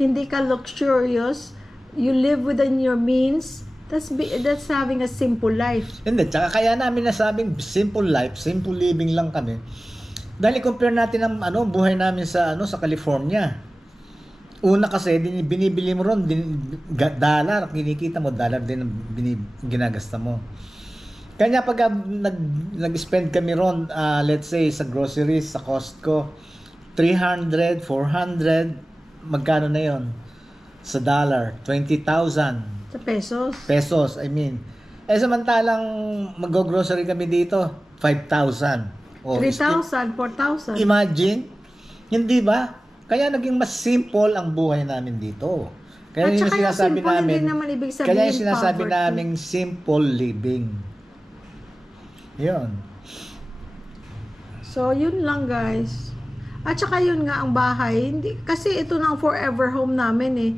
hindi ka luxurious, you live within your means, that's having a simple life. Hindi, tsaka kaya namin nasabing simple life, simple living lang kami. Dahil compare natin ang buhay namin sa California. Una kasi binibili mo ron dollar, kinikita mo dollar din ang ginagasta mo. Kanya pag nag-spend kami ron, let's say sa groceries, sa Costco, 300, 400, magkano na yon sa dollar? 20,000. Sa pesos? Pesos, I mean. Samantalang mag-grocery kami dito, 5,000. 3,000, 4,000. Imagine, hindi ba? Kaya naging mas simple ang buhay namin dito. Kaya yung sinasabi namin, kaya yung sinasabi namin simple living. Yun. So, yun lang guys. At saka yun nga ang bahay, kasi ito na ang forever home namin eh.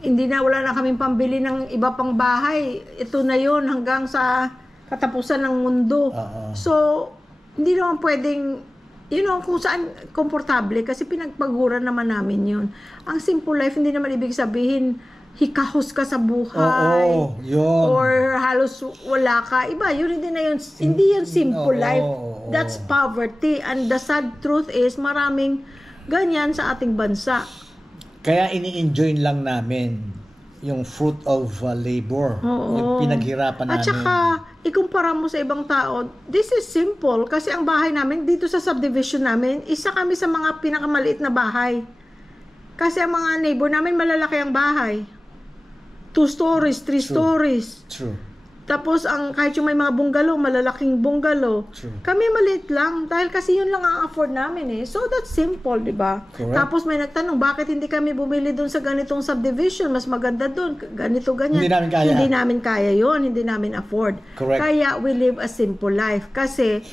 Hindi na, wala na kaming pambili ng iba pang bahay. Ito na yun hanggang sa katapusan ng mundo. So, hindi naman pwedeng, kung saan komportable kasi pinagpaguran naman namin yun. Ang simple life, hindi naman ibig sabihin hikahos ka sa buhay. Yun. Or halos wala ka. Iba, yun hindi na yun. Hindi yun simple life. That's poverty. And the sad truth is, maraming ganyan sa ating bansa. Kaya ini-enjoy lang namin yung fruit of labor. Yung pinaghirapan namin. At saka, ikumpara mo sa ibang tao, this is simple. Kasi ang bahay namin, dito sa subdivision namin, isa kami sa mga pinakamaliit na bahay. Kasi ang mga neighbor namin, malalaki ang bahay. 2 stories, 3 stories. True. Tapos, kahit yung may mga bungalow, malalaking bungalow. True. Kami maliit lang. Dahil kasi yun lang ang afford namin eh. So, that's simple, di ba? Tapos may nagtanong, bakit hindi kami bumili dun sa ganitong subdivision? Mas maganda dun. Ganito, ganyan. Hindi namin kaya. Hindi namin kaya yun. Hindi namin afford. Correct. Kaya, we live a simple life. Kasi,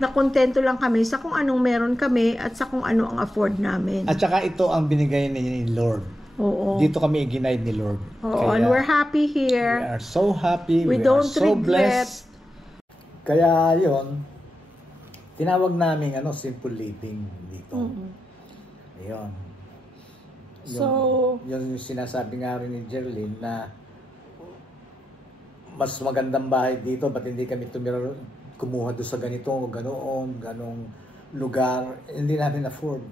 nakontento lang kami sa kung anong meron kami at sa kung ano ang afford namin. At saka ito ang binigay ni Lord. Dito kami i-guide ni Lord. Kaya, and we're happy here. We are so happy. We don't are so blessed. Kaya yun, tinawag namin simple living dito. Ayun. Yun yung sinasabi nga rin ni Jerlyn na mas magandang bahay dito, ba't hindi kami kumuha doon sa ganong lugar, hindi natin afford.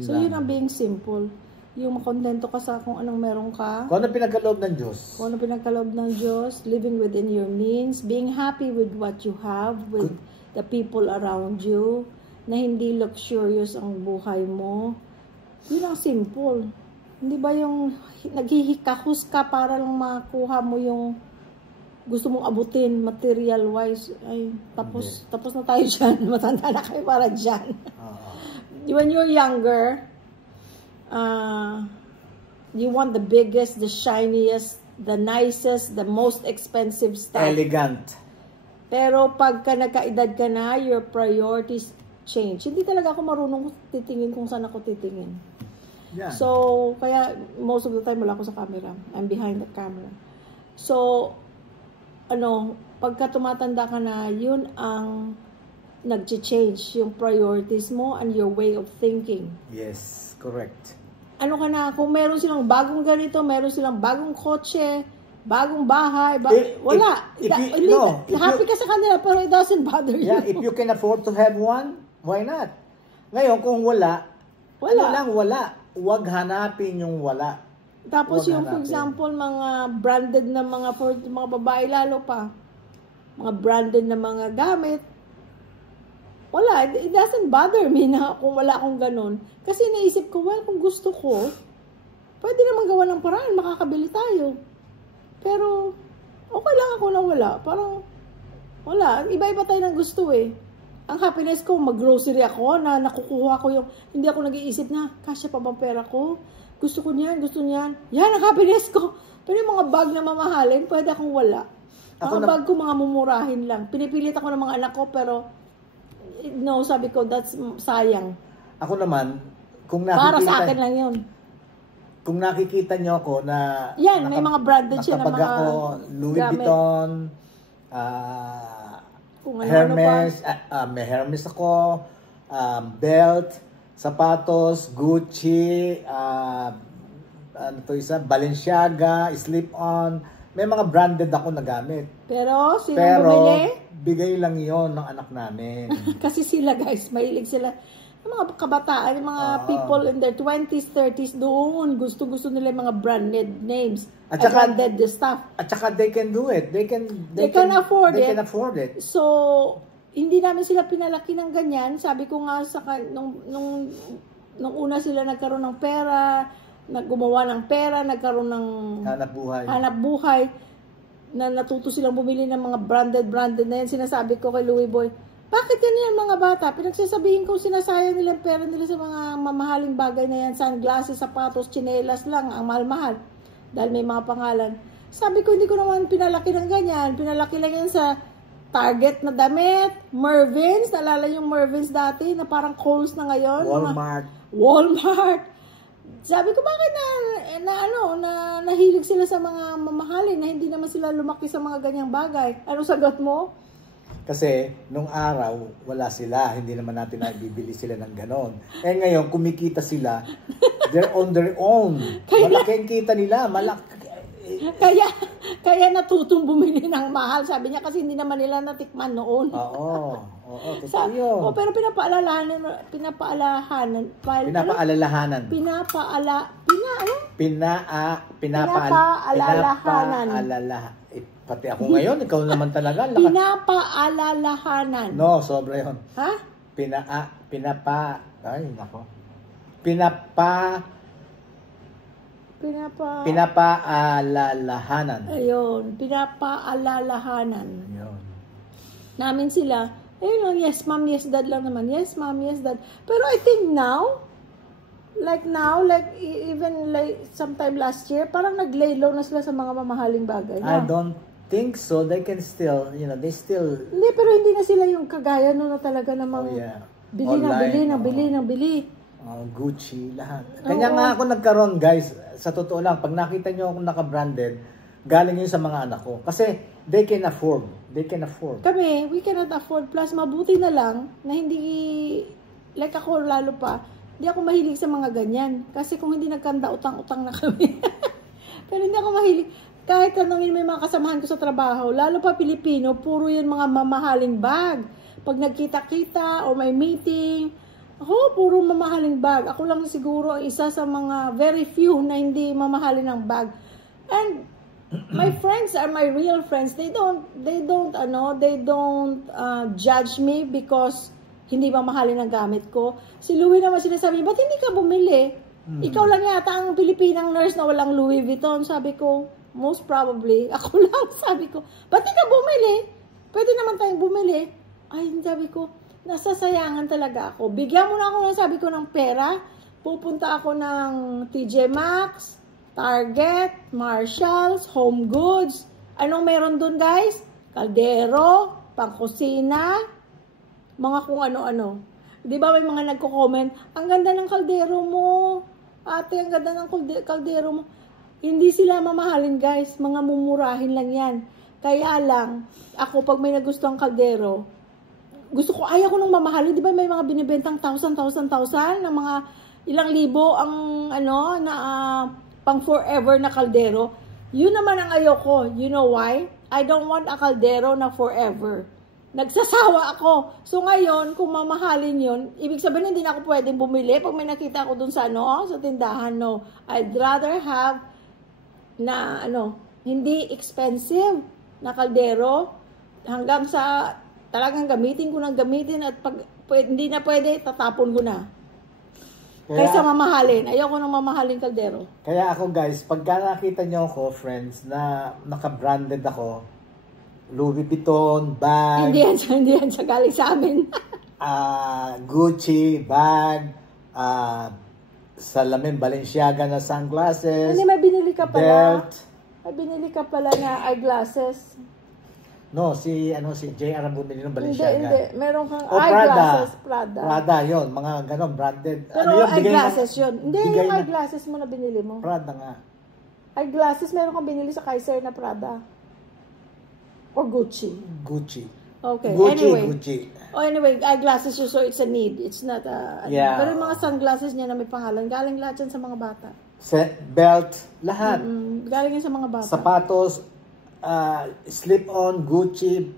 So, yun ang being simple. Yung makontento ka sa kung anong meron ka. Kung ano pinagkaloob ng Diyos. Kung ano pinagkaloob ng Diyos. Living within your means. Being happy with what you have. With the people around you. Na hindi luxurious ang buhay mo. Yun ang simple. Hindi ba yung naghihikahus ka para lang makuha mo yung gusto mong abutin material-wise. Ay, tapos na tayo dyan. Matanda na kayo para dyan. When you're younger, you want the biggest, the shiniest, the nicest, the most expensive stuff. Elegant. Pero pagka nagkaedad ka na, your priorities change. Hindi talaga ako marunong titingin kung saan ako titingin. Yeah. So, kaya most of the time wala ako sa camera. I'm behind the camera. So, pagka tumatanda ka na, yun ang nag-change yung priorities mo and your way of thinking. Yes, correct. Kung meron silang bagong ganito, meron silang bagong kotse, bagong bahay, wala. Happy ka sa kanila, pero it doesn't bother you. Yeah, if you can afford to have one, why not? Ngayon, kung wala. Wala. Huwag hanapin yung wala. Tapos for example, mga branded na for mga babae lalo pa, mga branded na mga gamit, wala, it doesn't bother me na kung wala akong ganun. Kasi naisip ko, kung gusto ko, pwede naman gawa ng paraan, makakabili tayo. Pero, okay lang ako na wala. Parang, wala. Iba-iba tayo ng gusto eh. Ang happiness ko, mag-grocery ako, na nakukuha ko yung, hindi ako nag-iisip na, kasya pa bang pera ko? Gusto ko niyan. Yan ang happiness ko. Pero yung mga bag na mamahalin, pwede akong wala. Mga bag ko, mga mumurahin lang. Pinipilit ako ng mga anak ko, pero, no, sabi ko, that's sayang. Ako naman, kung nakikita... Para sa akin lang yun. Kung nakikita nyo ako na... Yan, may mga branded siya na mga ako, Louis Vuitton, Hermes, may Hermes ako, belt, Sapatos, Gucci, ano to isa, Balenciaga, Slip-on. May mga branded ako na gamit. Pero, sino Pero, bumili? bigay lang yon ng anak namin. Kasi sila guys, mahilig sila. Yung mga kabataan, yung mga people in their 20s, 30s doon, gusto-gusto nila yung mga branded names. At saka, branded stuff. At saka they can do it. They can afford they it. can afford it. So, hindi namin sila pinalaki ng ganyan. Sabi ko nga, nung una sila nagkaroon ng pera, gumawa ng pera, nagkaroon ng hanap buhay, na natuto silang bumili ng mga branded na yan. Sinasabi ko kay Louie Boy, bakit yan yung mga bata? Pinagsasabihin ko, sinasayang nila pera nila sa mga mamahaling bagay na yan. Sunglasses, sapatos, tsinelas lang, ang mahal-mahal. Dahil may mga pangalan. Sabi ko, hindi ko naman pinalaki ng ganyan. Pinalaki lang yan sa Target na damit, Mervyn's, naalala yung Mervyn's dati, na parang Kohl's na ngayon. Walmart. Sabi ko, bakit nahilig sila sa mga mamahalin na hindi naman sila lumaki sa mga ganyang bagay? Ano sagot mo? Kasi, nung araw, wala sila. Hindi naman natin nabibili sila ng ganon. Eh ngayon, kumikita sila, they're on their own. Malaki ang kita nila. Kaya natutong bumili ng mahal. Sabi niya kasi hindi naman nila natikman noon. Oo, totoo yun. Pero pinapaalalahanan. Pati ako ngayon, ikaw naman talaga. Pinapaalalahanan. No, sobra yun. Ha? Pinapaalalahanan. Ayun, pinapaalalahanan. Ayun. Namin sila, ayun lang, yes ma'am, yes dad lang naman. Yes ma'am, yes dad. Pero I think now, even sometime last year, parang nag-lay low na sila sa mga mamahaling bagay. I don't think so. They can still, they still... Hindi, pero hindi na sila yung kagaya na talaga namang bili. Gucci, lahat. Kanya nga ako nagkaroon, guys. Sa totoo lang, pag nakita nyo akong naka-branded, galing yun sa mga anak ko. Kasi, they can afford. Kami, we cannot afford. Plus, mabuti na lang na hindi, like ako lalo pa, hindi ako mahilig sa mga ganyan. Kasi kung hindi nagkanda, utang-utang na kami. Pero hindi ako mahilig. Kahit tanongin mo yung mga kasamahan ko sa trabaho, lalo pa Pilipino, puro yun mga mamahaling bag. Pag nagkita-kita o may meeting, puro mamahaling bag. Ako lang siguro isa sa mga very few na hindi mamahalin ng bag. And my friends are my real friends. They don't judge me because hindi mamahalin ang gamit ko. Si Louie naman sinasabi, ba't hindi ka bumili? Ikaw lang yata ang Pilipinang nurse na walang Louis Vuitton. Sabi ko, most probably, ako lang. Sabi ko, ba't hindi ka bumili? Pwede naman tayong bumili. Ay, sabi ko, nasasayangan talaga ako. Bigyan mo na ako ng sabi ko ng pera. Pupunta ako ng TJ Maxx, Target, Marshalls, Home Goods. Anong meron dun, guys? Kaldero, pangkusina, mga kung ano-ano. Di ba may mga nagko-comment, ang ganda ng kaldero mo. Ate, ang ganda ng kaldero mo. Hindi sila mamahalin, guys. Mga mumurahin lang yan. Kaya lang, ako pag may nagustuhan kaldero, ayaw ko nung mamahalin. Di ba may mga binibentang 1,000 na mga ilang libo ang pang forever na kaldero. Yun naman ang ayoko. You know why? I don't want a kaldero na forever. Nagsasawa ako. So ngayon, kung mamahalin yun, ibig sabihin hindi na ako pwedeng bumili pag may nakita ako dun sa sa tindahan. No. I'd rather have na hindi expensive na kaldero hanggang sa talagang gamitin at pag hindi na pwede, tatapon ko na. Kaysa mamahalin. Ayoko nang mamahalin kaldero. Kaya ako, guys, pagka nakita nyo ako, friends, na naka-branded ako, Louis Vuitton, bag. Hindi yan siya galing sa amin. Gucci, bag, salamin, Balenciaga na sunglasses. Hindi, may binili ka pala. Belt. May binili ka pala na eyeglasses. No, si JR ang bumili ng Balenciaga. Hindi. Meron kang eyeglasses, Prada. Prada, yon, mga ganon, branded. Pero eyeglasses yun. Hindi, yung eyeglasses mo na binili mo. Prada nga. Eyeglasses, meron kang binili sa Kaiser na Prada. Or Gucci. Okay, Gucci, anyway. Gucci. Oh, anyway, eyeglasses yun, so it's a need. It's not a... Yeah. Pero yung mga sunglasses niya na may pangalan, galing lahat yan sa mga bata. Belt, lahat. Galing yan sa mga bata. Sapatos, slip-on, Gucci,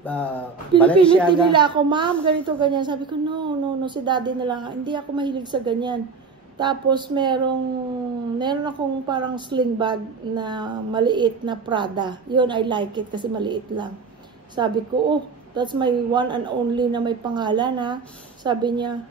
Pinipilit Balenciaga. nila ako, ma'am, ganito, ganyan. Sabi ko, no, si daddy na lang. Hindi ako mahilig sa ganyan. Tapos, meron akong parang sling bag na maliit na Prada. Yun, I like it kasi maliit lang. Sabi ko, oh, that's my one and only na may pangalan, ha. Sabi niya,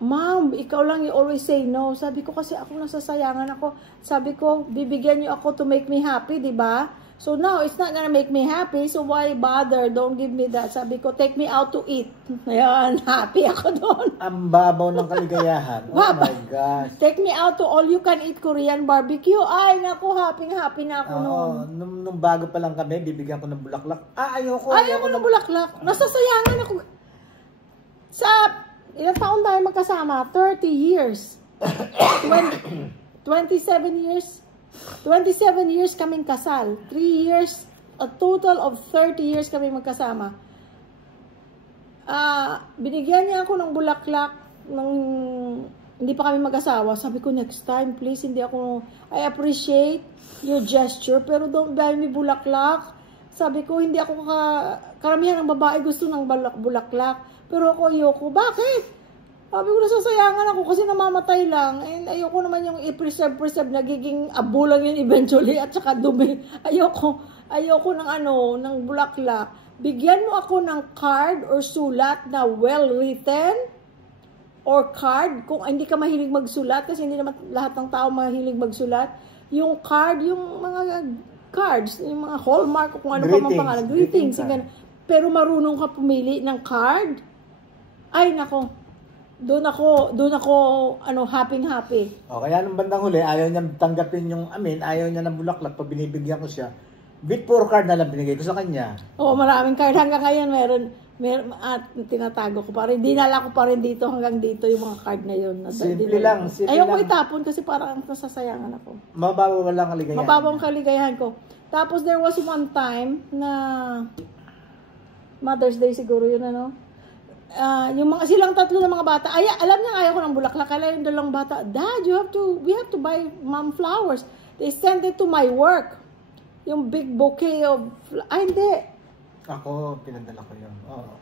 ma'am, ikaw lang you always say no. Sabi ko, kasi ako nasasayangan ako. Sabi ko, bibigyan niyo ako to make me happy, di ba? So now, it's not gonna make me happy, so why bother? Don't give me that. Sabi ko, take me out to eat. Ayan, happy ako doon. Ang babaw ng kaligayahan. Oh my gosh. Take me out to all-you-can-eat Korean barbecue. Ay, naku, happy na ako noon. Nung bago pa lang kami, bibigyan ko ng bulaklak. Ayoko ng bulaklak. Nasasayangan ako. Ilang taon tayo magkasama? 30 years. 27 years. 27 years kaming kasal. 3 years, a total of 30 years kami magkasama. Binigyan niya ako ng bulaklak nung hindi pa kami mag-asawa. Sabi ko, next time, please, I appreciate your gesture, pero don't buy me bulaklak. Sabi ko, hindi ako karamihan ng babae gusto ng bulaklak. Pero ako, ayoko. Bakit? Sabi ko, nasasayangan ako kasi namamatay lang. And ayoko naman yung i-preserve, nagiging abo lang yun eventually at saka dumi. Ayoko ng bulaklak. Bigyan mo ako ng card or sulat na well-written or card, kung hindi ka mahilig magsulat, kasi hindi naman lahat ng tao mahilig magsulat. Yung card, yung mga cards, yung mga hallmark, kung ano pa mang pangalan. Greetings. Pero marunong ka pumili ng card. Ay, nako. Doon ako, happy. O, kaya nung bandang huli, ayaw niya tanggapin yung ayaw niya ng bulaklak. Pag binibigyan ko siya, bit puro card na lang binigay ko sa kanya. Oo, maraming card. Hanggang ngayon, meron at tinatago ko pa rin. Dinala ko pa rin dito, hanggang dito yung mga card na yun. Simple lang. Ayoko itapon kasi parang nasasayangan ako. Mababaw lang kaligayahan. Mababaw ang kaligayahan ko. Tapos there was one time na Mother's Day siguro yun, yung mga silang tatlo ng mga bata, alam niya ayaw ko ng bulaklak. Kaya yung dalawang bata, Dad, we have to buy mom flowers. They sent it to my work. Yung big bouquet of, hindi. Ako, pinadala ko yun. Oo.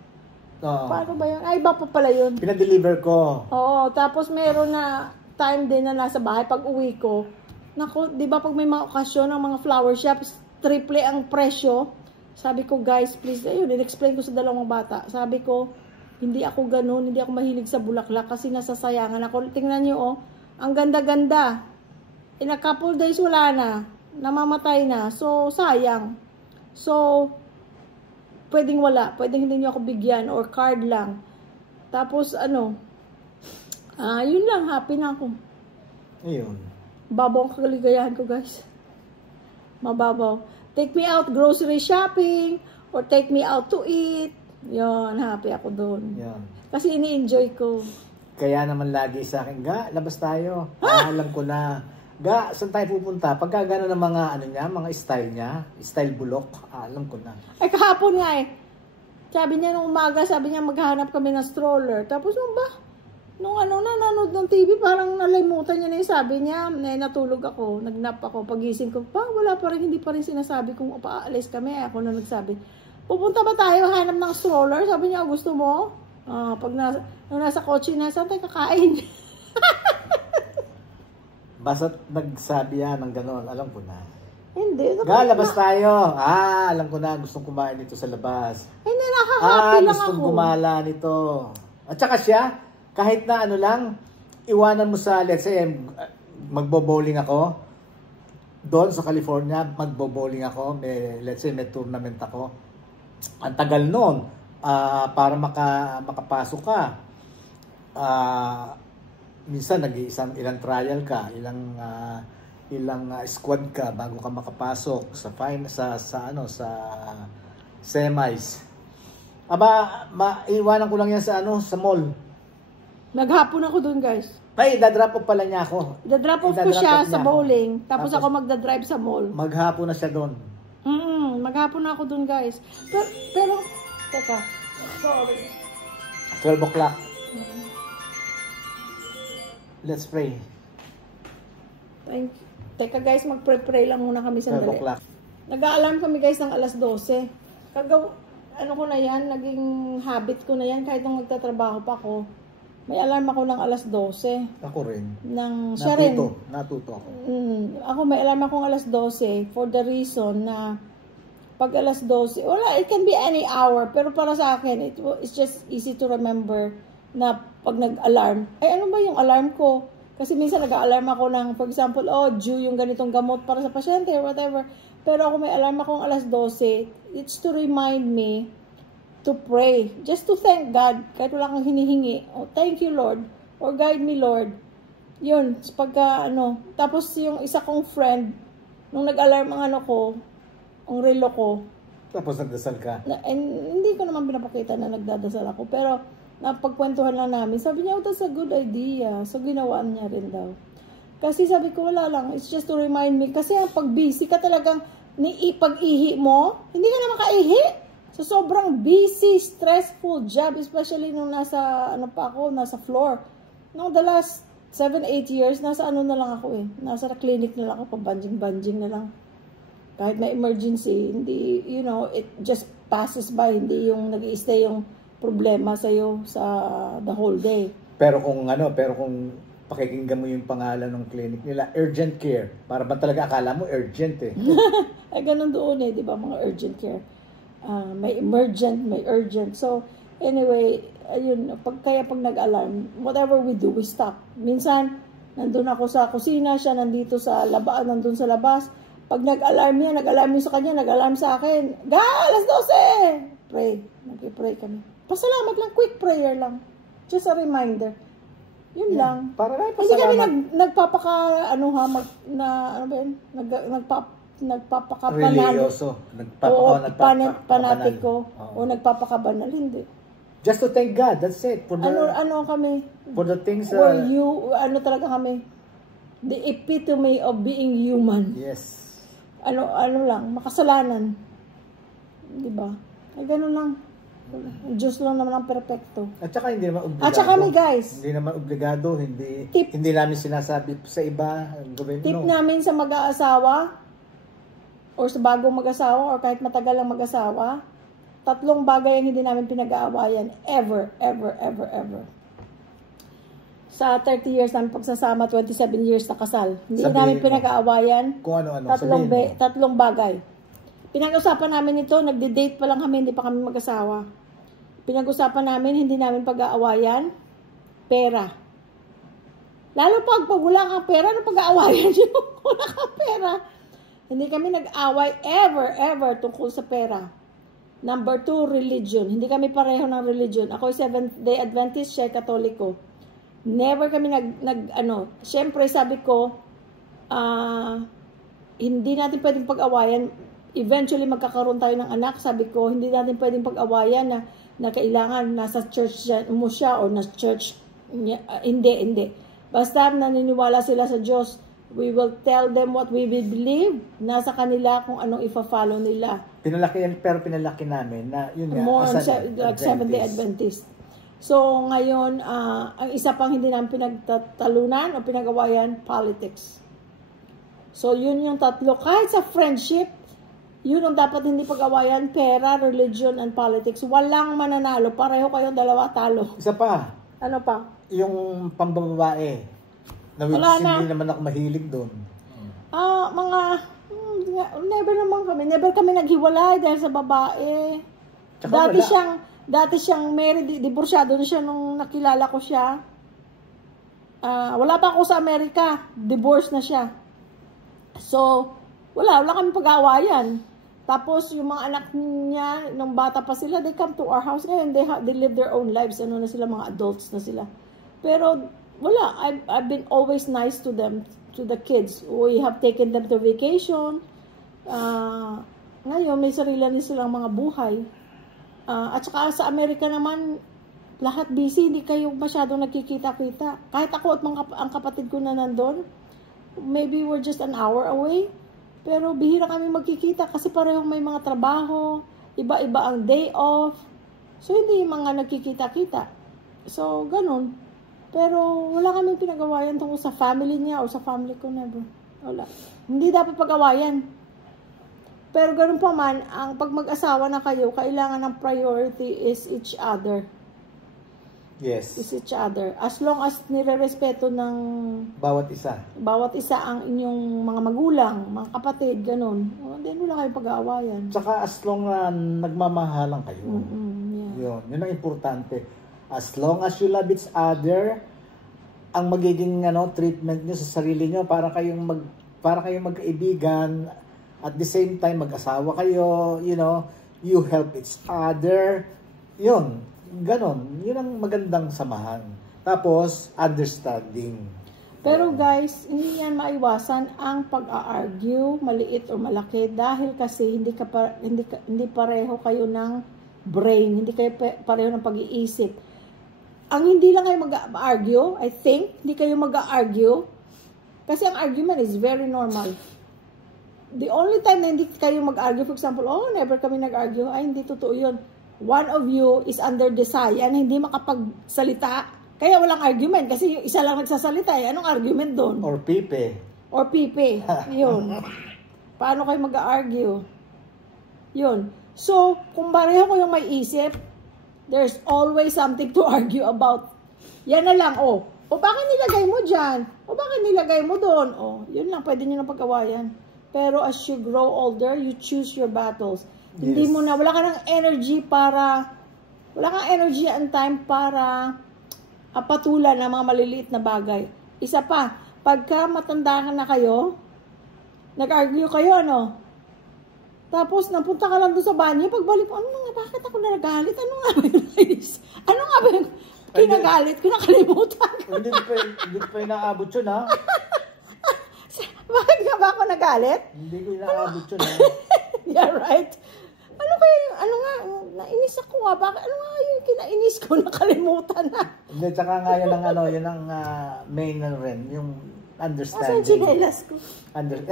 Paano ba yun? Iba pa pala yun. Pinadeliver ko. Oo, tapos meron na time din na nasa bahay pag uwi ko. Naku, di ba pag may mga okasyon ng mga flower shops, triple ang presyo. Sabi ko, guys, please, ayun, in-explain ko sa dalawang bata. Sabi ko, hindi ako ganun, hindi ako mahilig sa bulaklak kasi nasasayangan ako. Tingnan nyo, ang ganda-ganda. In a couple days, wala na. Namamatay na. So, sayang. So, pwedeng wala. Pwedeng hindi nyo ako bigyan or card lang. Tapos, yun lang, happy na ako. Ayun. Babaw ang kaligayahan ko, guys. Mababaw. Take me out grocery shopping or take me out to eat. Yun, happy ako doon. Yan. Kasi ini-enjoy ko. Kaya naman lagi sa akin, labas tayo. Alam ko na. Saan tayo pupunta? Pagka gano'n ng mga, mga style niya, style bulok, alam ko na. Ay, kahapon nga Sabi niya nung umaga, maghahanap kami ng stroller. Tapos nung nanonood ng TV, parang nalimutan niya na yung sabi niya, natulog ako, nagnap ako, pagising ko, wala pa rin, hindi pa rin sinasabi kung paalis kami. Ako na nagsabi, pupunta ba tayo hanap ng stroller? Sabi niya, gusto mo? Nung nasa kotse na, saan tayo kakain? Basta't nagsabi yan ng gano'n, alam ko na. Hindi. Labas tayo. Alam ko na, gustong kumain nito sa labas. Hindi, nakaka-happy lang ako. Gustong gumala nito. At saka siya, kahit na iwanan mo sa, let's say, magbo-bowling ako. Doon sa California, magbo-bowling ako. Let's say, may tournament ako. Ang tagal noon, para makapasok ka. Minsan ilang trial ka, ilang squad ka bago ka makapasok sa sa semis. Maiwanan ko lang yan sa mall. Naghapon ako doon, guys. Ay, dadrop off pala niya ako. Dadrop off ko siya sa bowling, tapos ako magdadrive sa mall. Maghapon na siya doon. Maghapon na ako doon, guys. Pero teka, Sorry. 12 o'clock. Let's pray. Thank you. Teka guys, magpre-pray lang muna kami 12 sandali. o'clock. Nag-a-alarm kami guys ng alas 12. Ano ko na yan, naging habit ko na yan kahit nung magtatrabaho pa ako. May alarm ako ng alas 12. Ako rin. Siya rin. Natuto ako. Ako may alarm akong alas 12 for the reason na pag alas 12, wala, it can be any hour, pero para sa akin, it's just easy to remember na pag nag-alarm, ay ano ba yung alarm ko? Kasi minsan nag-alarm ako ng, for example, due yung ganitong gamot para sa pasyente or whatever. Pero ako may alarm akong alas 12, it's to remind me to pray. Just to thank God, kahit wala kang hinihingi. Thank you Lord, or guide me Lord. Yun, tapos yung isa kong friend, nung nag-alarm ang ang relo ko. Tapos nagdasal ka? Hindi ko naman pinapakita na nagdadasal ako. Pero, napagkwentuhan lang namin. Sabi niya, that's a good idea. So, ginawaan niya rin daw. Kasi sabi ko, wala lang. It's just to remind me. Kasi pag busy ka talagang, pag-ihi mo, hindi ka na makaihi. So, sobrang busy, stressful job. Especially nung nasa floor. Nung the last 7-8 years, nasa na lang ako eh. Nasa clinic na lang ako, pa-banjing-banjing na lang. Kahit may emergency, hindi, it just passes by, hindi yung nag-i-stay yung problema sa'yo sa the whole day. Pero kung pakikinggan mo yung pangalan ng clinic nila, urgent care. Para ba talaga akala mo urgent eh? Ay, ganun doon eh, di ba, mga urgent care. May emergent, may urgent. So, anyway, ayun, kaya pag nag-alarm, whatever we do, we stop. Minsan, nandun ako sa kusina, siya nandun sa labas. Pag nag-alarm niya, nag-alarm sa kanya, nag-alarm sa akin. Alas 12! Pray. Nag-pray kami. Pasalamat lang, quick prayer lang. Just a reminder. Yun lang. Para hindi kami religyoso. Panatiko. O nagpapakabanal. Hindi. Just to thank God, that's it. For Kami? For the things... talaga kami? The epitome of being human. Yes. Lang, makasalanan. Diba? Ay, ganun lang. Diyos lang naman ang perfecto. At saka hindi naman obligado. At saka kami guys. Hindi naman obligado, hindi namin sinasabi sa iba. Tip namin sa mag-aasawa, or sa bagong mag-asawa, or kahit matagal lang mag-asawa, 3 bagay ang hindi namin pinag-aawayan. Ever, ever, ever, ever. Sa 30 years namin pagsasama, 27 years na kasal. Hindi namin pinag-aawayan. Kung ano-ano. 3 bagay. Pinag-usapan namin ito, nagde-date pa lang kami, hindi pa kami mag-asawa. Pinag-usapan namin, hindi namin pag-aawayan, pera. Lalo pag wala kang pera, ano pag-aawayan nyo? Wala kang pera. Hindi kami nag-away ever tungkol sa pera. Number 2, religion. Hindi kami pareho ng religion. Ako ay Seventh-day Adventist, siya ay Katoliko. Never kami syempre sabi ko, hindi natin pwedeng pag-awayan. Eventually magkakaroon tayo ng anak. Sabi ko, hindi natin pwedeng pag-awayan na kailangan nasa church mo siya o nasa church niya. Hindi. Basta naniniwala sila sa Diyos, we will tell them what we will believe. Nasa kanila kung anong ifa-follow nila. Pinalaki namin na yun nga. More like Seventh-day Adventist. So, ngayon, ang isa pang hindi namin pinagtatalunan o pinag-awayan, politics. So, yun yung 3. Kahit sa friendship, yun ang dapat hindi pag-awayan, pera, religion, and politics. Walang mananalo. Pareho kayong 2 talo. Isa pa. Ano pa? Yung pambababae. Hindi naman ako mahilig doon. Never naman kami. Never kami naghiwalay dahil sa babae. Tsaka Dati siyang married, divorsyado na siya nung nakilala ko siya. Wala pa ako sa Amerika, divorce na siya. So, wala kami pag-aawayan. Tapos, yung mga anak niya, nung bata pa sila, they come to our house ngayon, they live their own lives. Na sila, mga adults na sila. Pero, wala. I've been always nice to them, to the kids. We have taken them to vacation. Ngayon, may sarili silang mga buhay. At saka sa Amerika naman, lahat busy, hindi kayo masyadong nagkikita-kita. Kahit ako at ang kapatid ko na nandun, maybe we're just an hour away. Pero bihira kami magkikita kasi parehong may mga trabaho, iba-iba ang day off. So, hindi yung mga nagkikita-kita. So, ganun. Pero, wala kaming pinag-awayan tungkol sa family niya o sa family ko, never. Wala. Hindi dapat pag-awayan. Pero, ganun pa man, ang pag mag-asawa na kayo, kailangan ng priority is each other. Yes. Is each other. As long as nire-respeto ng Bawat isa. bawat isa ang inyong mga magulang, mga kapatid, ganun. Then, wala kayong pag-aawayan. Tsaka as long na nagmamahalan kayo. Yeah. Yun ang importante. As long as you love each other, ang magiging treatment niyo sa sarili niyo para kayong magkaibigan, at the same time mag-asawa kayo, you help each other. Yun, ganon. Yun ang magandang samahan. Tapos understanding. Pero guys, hindi yan maiwasan ang pag-a-argue, maliit o malaki, dahil kasi hindi pareho kayo ng brain, hindi kayo pareho ng pag-iisip. Ang hindi lang kayo mag-argue, I think, hindi kayo mag-argue, kasi ang argument is very normal. The only time na hindi kayo mag-argue, for example, never kami nag-argue, ay hindi totoo yun. One of you is under desire na hindi makapagsalita, kaya walang argument, kasi yung isa lang nagsasalita, anong argument doon? Or pipe. Yun. Paano kayo mag-argue? Yun. So, kung pareho ko yung may isip, there's always something to argue about. Yan na lang, O bakit nilagay mo dyan? O bakit nilagay mo doon? Yun lang, pwede nyo na pag-awayan. Pero as you grow older, you choose your battles. Yes. Hindi mo na, wala kang energy and time para patulan ng mga maliliit na bagay. Isa pa, pagka matanda ka na kayo, nag-argue kayo, tapos, napunta ka lang doon sa banyo, pagbalik mo, bakit ako nagalit? Ano nga ba yung kinagalit ko? Nakalimutan ko. Hindi pa inaabot yun, ha? Bakit nga ba ako nagalit? Hindi ko inaabot yun, ha? Yeah, right? Nainis ako nga. Bakit? Ano nga yung kinainis ko? Nakalimutan na. Hindi, tsaka nga yun ang main na rin, yung understanding. Asan chinelas ko?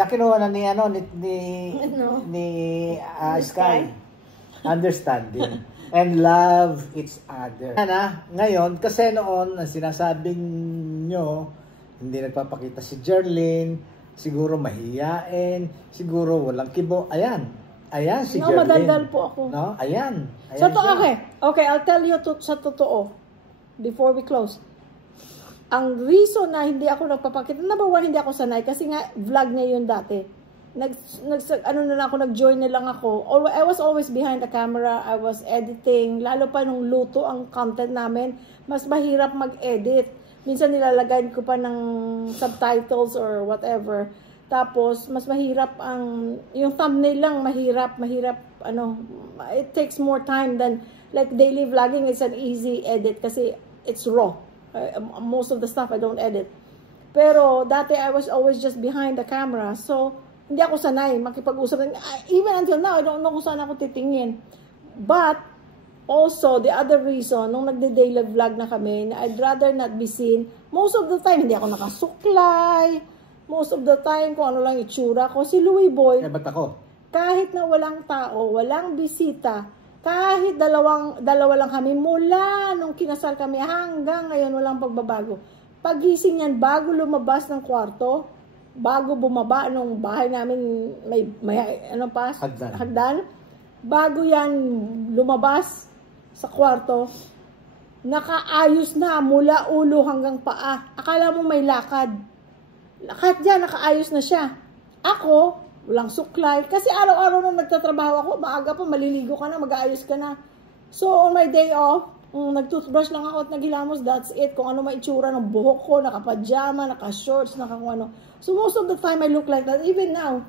Kinuha na ni Sky. Understanding. And love each other. Ngayon, kasi noon, ang sinasabing nyo, hindi nagpapakita si Jerlyn, siguro mahiyain, siguro walang kibo. Ayan si Jerlyn. Madaldal po ako. Ayan Okay, I'll tell you sa totoo, before we close. Ang reason na hindi ako nagpapakita, number one, hindi ako sanay kasi nga vlog niya yun dati. Nag-join na lang ako. I was always behind the camera. I was editing. Lalo pa nung luto ang content namin, mas mahirap mag-edit. Minsan nilalagay ko pa ng subtitles or whatever. Tapos, mas mahirap yung thumbnail lang, mahirap, it takes more time than, like daily vlogging is an easy edit kasi it's raw. Most of the stuff I don't edit. Pero dati I was always just behind the camera. So, hindi ako sanay makipag-usap. Even until now, I don't know kung saan ako titingin. But, also, the other reason, nung nagde-daily vlog na kami, na I'd rather not be seen, most of the time, hindi ako nakasuklay. Most of the time, kung ano lang itsura ko. Si Louie Boy, ba't ako? Kahit na walang tao, walang bisita, kahit dalawa lang kami, mula nung kinasal kami hanggang ngayon walang pagbabago. Pagising yan, bago lumabas ng kwarto, bago bumaba nung bahay namin, may hagdan, bago yan lumabas sa kwarto, nakaayos na mula ulo hanggang paa. Akala mo may lakad. Lahat dyan, nakaayos na siya. Ako, walang suklay. Kasi araw-araw nung nagtatrabaho ako, maaga pa, maliligo ka na, mag-aayos ka na. So, on my day off, nag-toothbrush lang ako at naghilamos, that's it. Kung ano maitsura ng buhok ko, naka-pajama, naka-shorts, naka-ano. So, most of the time, I look like that. Even now,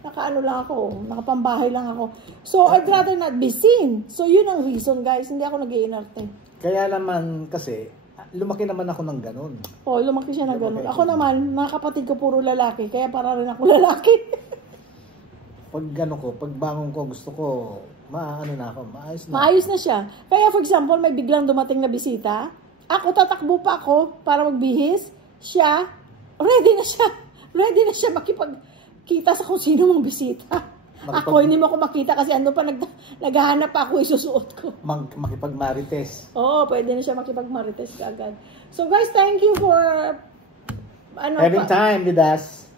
naka-ano lang ako, nakapambahay lang ako. So, I'd rather not be seen. So, yun ang reason, guys. Hindi ako nag-iinarte. Kaya naman, kasi, lumaki naman ako ng ganun. Lumaki siya ng ganun. Ako naman, mga kapatid ko puro lalaki, kaya para rin ako lalaki. Pag bangon ko, gusto ko, maayos na. Maayos na siya. Kaya for example, may biglang dumating na bisita, ako tatakbo pa ako para magbihis, ready na siya makipagkita sa kung sino mong bisita. Ako, hindi mo ako makita kasi ano pa, naghahanap pa ako, isusuot ko. Makipag-marites. Oo, pwede na siya makipag-marites kaagad. So guys, thank you for having time with us.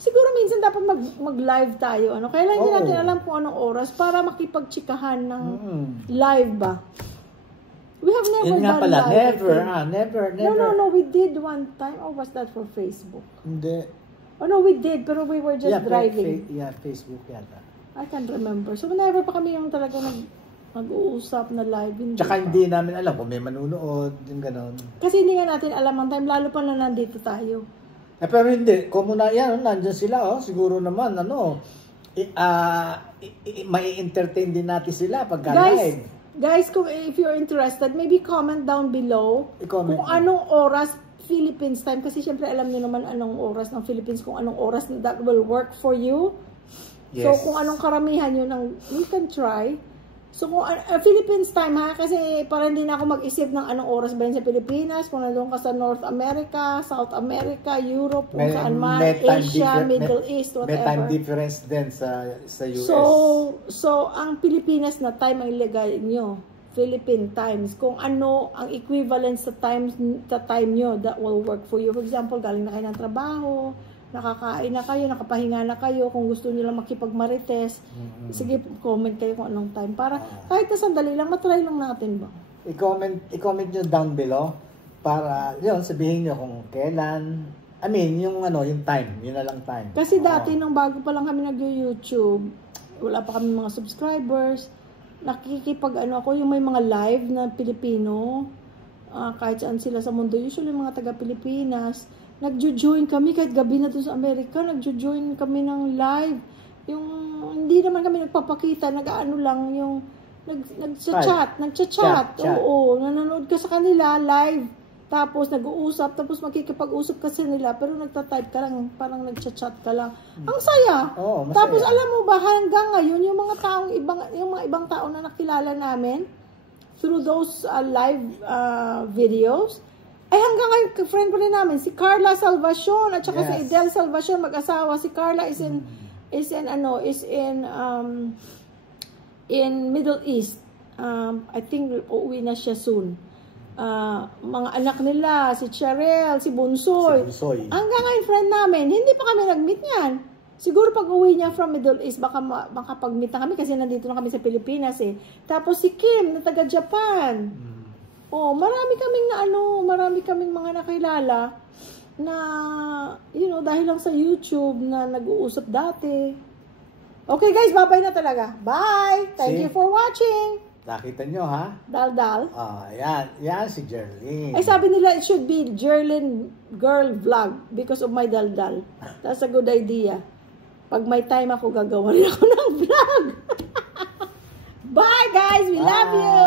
Siguro minsan dapat mag-live tayo. Kaya lang hindi natin alam kung anong oras para makipagtsikahan ng live ba. We have never Yun nga done pala, live. never. No, we did one time. Or was that for Facebook? Hindi. Oh no, we did, pero we were just driving. Facebook yata. I can't remember. So, never pa kami yung talaga nag-uusap na live. Tsaka hindi namin alam kung may manunood, yung gano'n. Kasi hindi nga natin alam ang time, lalo pa na nandito tayo. Pero hindi, kung muna yan, nandyan sila, siguro naman, mai-entertain din natin sila pagka live. Guys, if you're interested, maybe comment down below kung anong oras Philippines time, kasi syempre alam niyo naman anong oras ng Philippines, kung anong oras that will work for you. Yes. So kung anong karamihan yun, we can try. So kung Philippines time ha, kasi para hindi na ako mag-isip ng anong oras ba yun sa Pilipinas, kung nandun ka sa North America, South America, Europe, kung saan man, Asia, Middle East, whatever. May time difference din sa US. So ang Pilipinas na time ang ilagay nyo. Philippine times, kung ano ang equivalent sa time nyo that will work for you. For example, galing na kayo ng trabaho, nakakain na kayo, nakapahinga na kayo, kung gusto nyo lang makipagmarites, sige, comment kayo kung anong time. Para kahit na sandali lang, matry lang natin ba? I-comment nyo down below para, yun, sabihin nyo kung kailan, yung time, yun na lang time. Kasi dati, nung bago pa lang kami nag-YouTube, wala pa kami mga subscribers, ako, yung may mga live na Pilipino, kahit saan sila sa mundo, usually mga taga-Pilipinas, nagjo-join kami, kahit gabi na doon sa Amerika, nagjo-join kami ng live. Yung, hindi naman kami nagpapakita, nagchat. Oo, nanonood ka sa kanila, live. Tapos nag-uusap, tapos makikipag-usap ka sa nila, pero nagta-type ka lang, parang nagchat ka lang. Ang saya. Masaya. Tapos alam mo ba, hanggang ngayon, yung mga ibang tao na nakilala namin, through those live videos, ay hanggang ngayon, friend ko rin namin, si Carla Salvacion, at saka si Idel Salvacion, mag-asawa. Si Carla is in Middle East. I think uuwi na siya soon. Mga anak nila, si Cheryl, si Bunsoy. Hanggang ngayon, friend namin, hindi pa kami nag-meet niyan. Siguro pag uwi niya from Middle East, baka makapag-meet na kami kasi nandito na kami sa Pilipinas eh. Tapos si Kim, na taga-Japan. Marami kaming mga nakilala na, dahil lang sa YouTube na nag-uusap dati. Okay guys, bye-bye na talaga. Bye! Thank you for watching! Nakita nyo, ha? Dal-dal. Yan si Jerlyn. Ay, sabi nila, it should be Jerlyn Girl Vlog because of my dal-dal. That's a good idea. Pag may time ako, gagawa rin ako ng vlog. Bye, guys! We love you!